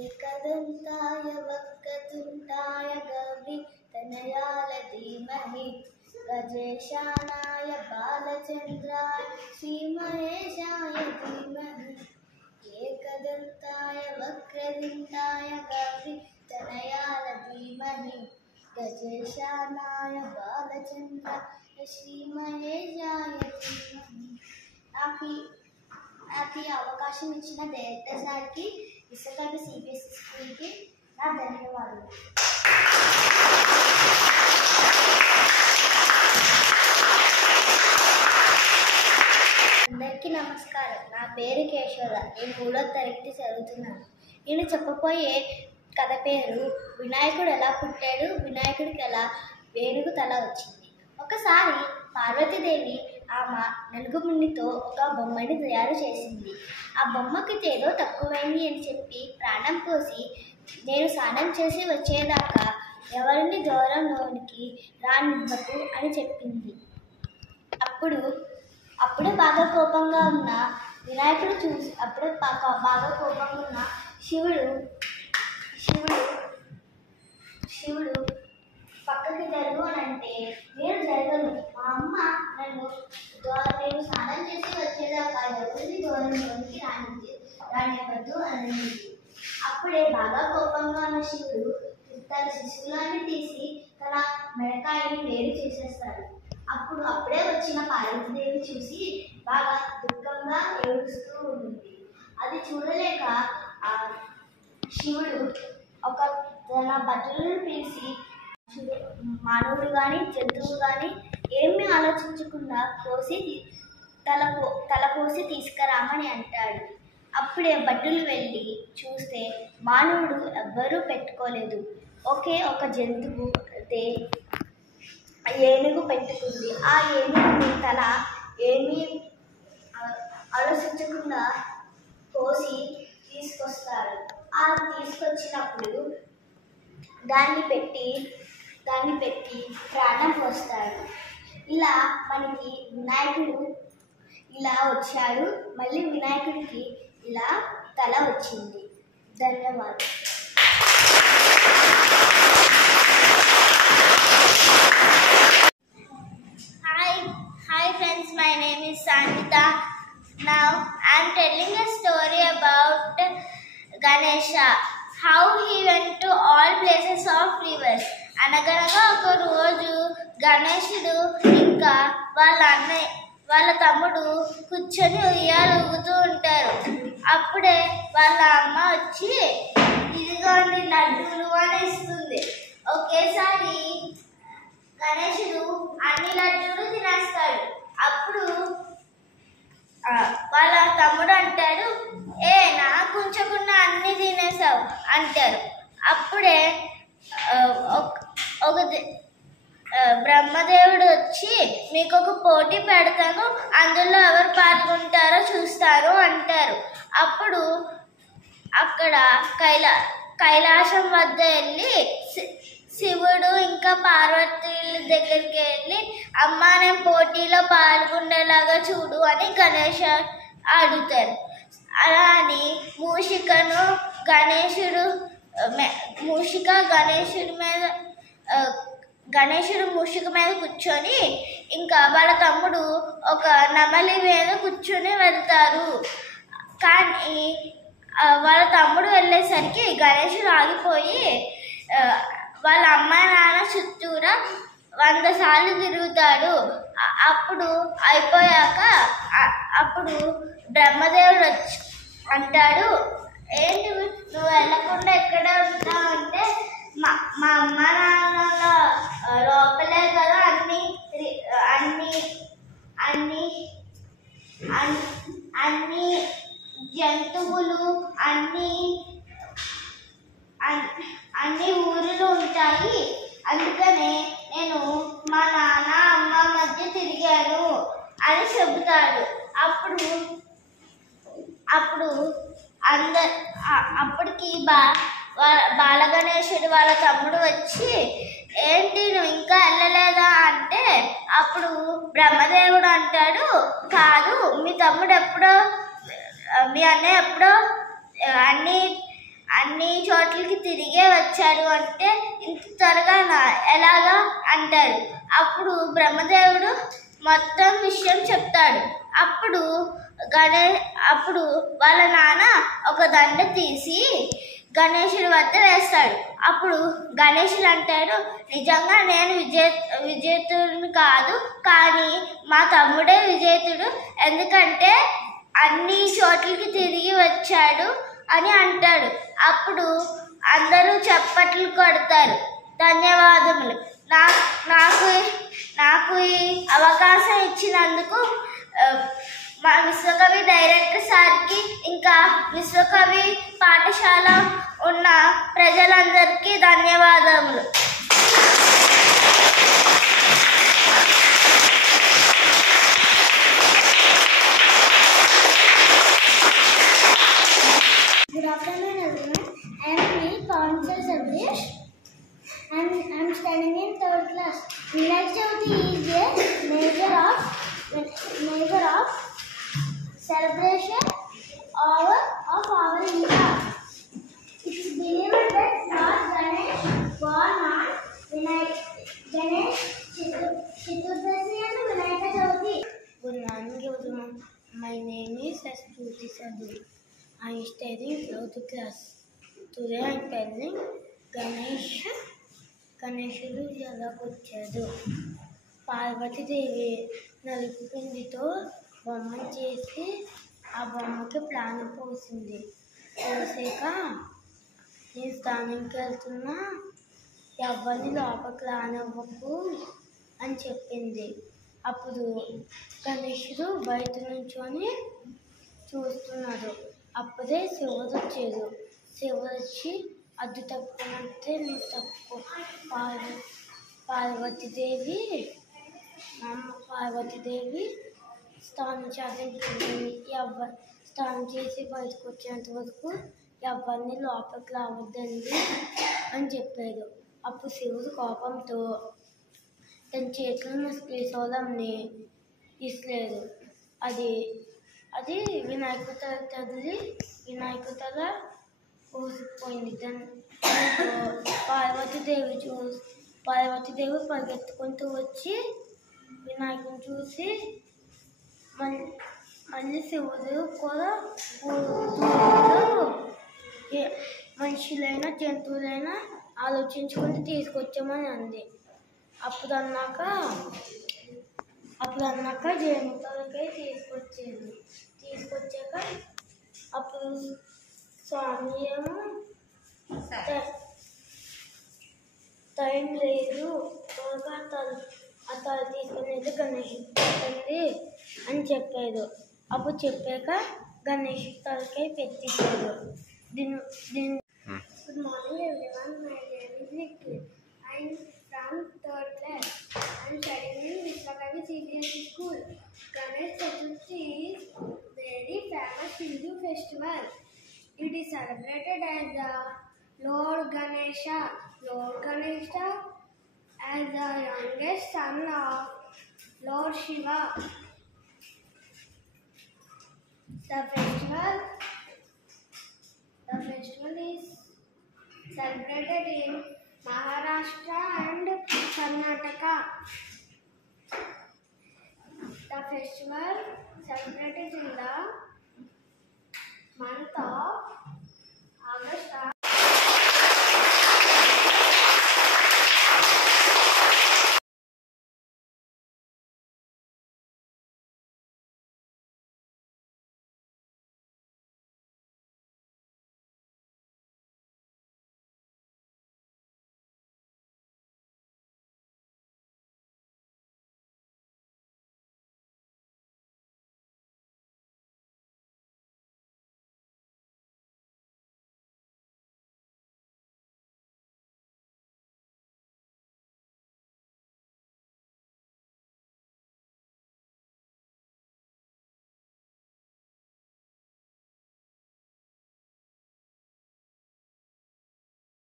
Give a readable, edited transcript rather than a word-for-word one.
एकदन्ताय वक्रतुण्डाय गौरी तनयाय धीमहि गजेशानाय बालचन्द्राय श्रीमहेशाय धीमहि एकदन्ताय वक्रतुण्डाय गौरी तनयाय धीमहि गजेशानाय बालचन्द्राय श्रीमहेशाय धीमहि। నాకు ఈ అవకాశం ఇచ్చిన డైరెక్టర్ సార్కి, విశాఖపట్నం సిబిఎస్ఈ స్కూల్కి నా ధన్యవాదాలు. అందరికీ నమస్కారం. నా పేరు కేశవ. నేను 3వ తరగతి చదువుతున్నాను. నేను చెప్పబోయే కథ పేరు వినాయకుడు ఎలా పుట్టాడు, వినాయకుడికి ఎలా వేణుగు తల వచ్చింది. ఒకసారి పార్వతీదేవి ఆమె నలుగుమునితో ఒక బొమ్మని తయారు చేసింది. ఆ బొమ్మకి ఏదో తక్కువైంది అని చెప్పి ప్రాణం పోసి, నేను స్నానం చేసి వచ్చేదాకా ఎవరిని దూరంలోనికి రానివ్వకు అని చెప్పింది. అప్పుడే బాగా కోపంగా ఉన్న వినాయకుడు చూసి బాగా కోపంగా ఉన్న శివుడు పక్కకి జరుగు అని అంటే, నేను జరగను, మా అమ్మ నేను స్నానం చేసి వచ్చేదాకా ఎవరిని దూరంలోనికి రానివ్వద్దు అని. అప్పుడే బాగా కోపంగా ఉన్న శివుడు తన శిశువులాన్ని తీసి తన మెడకాయని వేరు చేసేస్తాడు. అప్పుడే వచ్చిన పార్వతీదేవి చూసి బాగా దుఃఖంగా ఏడుస్తూ ఉంటుంది. అది చూడలేక శివుడు తన భటులను పిలిచి, మానవుడు కానీ జంతువు కానీ ఏమీ ఆలోచించకుండా తల కోసి తీసుకురామని అంటాడు. అప్పుడే భటులు వెళ్ళి చూస్తే మానవుడు ఎవ్వరూ పెట్టుకోలేదు. ఒక జంతువు ఏనుగు పెట్టుకుంది. ఆ ఏనుగుని తల ఏమీ ఆలోచించకుండా కోసి తీసుకొస్తారు. తీసుకొచ్చినప్పుడు దాన్ని పెట్టి ప్రాణం పోస్తాడు. ఇలా మనకి వినాయకుడు ఇలా వచ్చాడు. మళ్ళీ వినాయకుడికి ఇలా తల వచ్చింది. ధన్యవాదాలు. Hi friends, my name is Sanita. Now I am telling a story about Ganesha. How he went to all places of rivers. అనగనగా ఒక రోజు గణేశుడు ఇంకా వాళ్ళ తమ్ముడు కూర్చొని ఉయ్యాలు ఊగుతూ ఉంటారు. అప్పుడే వాళ్ళ అమ్మ వచ్చి ఇదిగోండి లడ్డూలు అని ఇస్తుంది. ఒకేసారి గణేశుడు అన్ని లడ్డూలు తినేస్తాడు. అప్పుడు వాళ్ళ తమ్ముడు అంటాడు, నాకు ఉంచకుండా అన్ని తినేసావు అంటారు. అప్పుడే బ్రహ్మదేవుడు వచ్చి, మీకు ఒక పోటీ పెడతాను, అందులో ఎవరు పాల్గొంటారో చూస్తారు అంటారు. అప్పుడు అక్కడ కైలాసం వద్ద వెళ్ళి శివుడు ఇంకా పార్వతీల దగ్గరికి వెళ్ళి, అమ్మ నేను పోటీలో పాల్గొనేలాగా చూడు అని గణేష అడుగుతారు. అలా అని మూషిక మీద కూర్చొని ఇంకా వాళ్ళ తమ్ముడు ఒక నెమలి మీద కూర్చొని వెళ్తారు. కానీ వాళ్ళ తమ్ముడు వెళ్ళేసరికి గణేశుడు ఆగిపోయి వాళ్ళ అమ్మ నాన్న చుట్టూరా 100 సార్లు తిరుగుతాడు. అప్పుడు అయిపోయాక అప్పుడు బ్రహ్మదేవుడు వచ్చి అంటాడు, ఏంటి నువ్వు వెళ్ళకుండా ఎక్కడ ఉంటావు అంటే, మా అమ్మ నాన్న లోపలే కదా అన్ని జంతువులు అన్ని ఊరిలో ఉంటాయి, అందుకనే నేను మా నాన్న అమ్మ మధ్య తిరిగాను అని చెబుతాడు. అప్పటికి బాలగణేశుడు వాళ్ళ తమ్ముడు వచ్చి, ఏంటి నువ్వు ఇంకా వెళ్ళలేదా అంటే, అప్పుడు బ్రహ్మదేవుడు అంటాడు, కాదు మీ తమ్ముడు ఎప్పుడో మీ అన్నయ్య ఎప్పుడో అన్ని అన్ని చోట్లకి తిరిగే వచ్చాడు అంటే ఇంత త్వరగా ఎలాగా అంటారు. అప్పుడు బ్రహ్మదేవుడు మొత్తం విషయం చెప్తాడు. అప్పుడు వాళ్ళ నాన్న ఒక దండ తీసి గణేశుడి వద్ద వేస్తాడు. అప్పుడు గణేశుడు అంటాడు, నిజంగా నేను విజేతుడిని కాదు, కానీ మా తమ్ముడే విజేతుడు, ఎందుకంటే అన్ని చోట్లకి తిరిగి వచ్చాడు అని అంటాడు. అప్పుడు అందరూ చప్పట్లు కొడతారు. ధన్యవాదములు. నాకు ఈ అవకాశం ఇచ్చినందుకు మా విశ్వకవి డైరెక్టర్ సార్కి, ఇంకా విశ్వకవి పాఠశాల ఉన్న ప్రజలందరికీ ధన్యవాదములు. Good afternoon, everyone. I am me, Pawanchal Sabresh, and I am studying in 3rd class. Vinayak Chavati is a measure of celebration of our India. It is believed that Lord Ganesh born on Ganesh Chaturdashi and Vinayaka Chavati. Good morning, everyone. My name is Astuti Sadhu. I am studying 4th class. Today I am telling గణేశుడు ఎలా వచ్చాడు. పార్వతీదేవి నలుపు పిండితో బొమ్మ చేసి ఆ బొమ్మకి ప్రాణం పోసింది. పోసాక నేను స్నానంకి వెళ్తున్నా, ఎవరిని లోపలికి రానివ్వకు అని చెప్పింది. అప్పుడు గణేశుడు బయట నుంచొని చూస్తున్నాడు. అప్పుడే శివుడు వచ్చాడు. శివుడు వచ్చి అడ్డు తప్పుకున్నట్టే నువ్వు తప్పు. పార్వతీదేవి స్నానం చేసి బయటకు వచ్చేంత వరకు ఎవరిని లోపలికి రావద్దండి అని చెప్పాడు. అప్పుడు శివుడు కోపంతో తన చేతిలో ఉన్న శ్రీశూలంని ఇసిరాడు. అది వినాయకుడి తల తగిలి వినాయకుడి తల ఊసిపోయింది. పార్వతీదేవి పరిగెత్తుకుంటూ వచ్చి వినాయకుని చూసి మళ్ళీ శివుడు కూడా మనుషులైనా జంతువులైనా ఆలోచించుకుంటూ తీసుకొచ్చామని అంది. అప్పుడు అన్నాక జయముతలకై తీసుకొచ్చాక అప్పుడు స్వామి ఏమో టైం లేదు, త్వరగా ఆ తల తీసుకుని గణేశుడి అని చెప్పాడు. అప్పుడు చెప్పాక గణేశుడి తలకై పెట్టించాడు. Good morning everyone. My name is Nikhil. I am from 3rd class. I am studying in Vishwakavi CBSE school. Ganesh Chaturthi is very famous Hindu festival. It is celebrated as the Lord Ganesha as the youngest son of Lord Shiva. The festival is celebrated in Maharashtra and Karnataka. The festival celebrated in the month of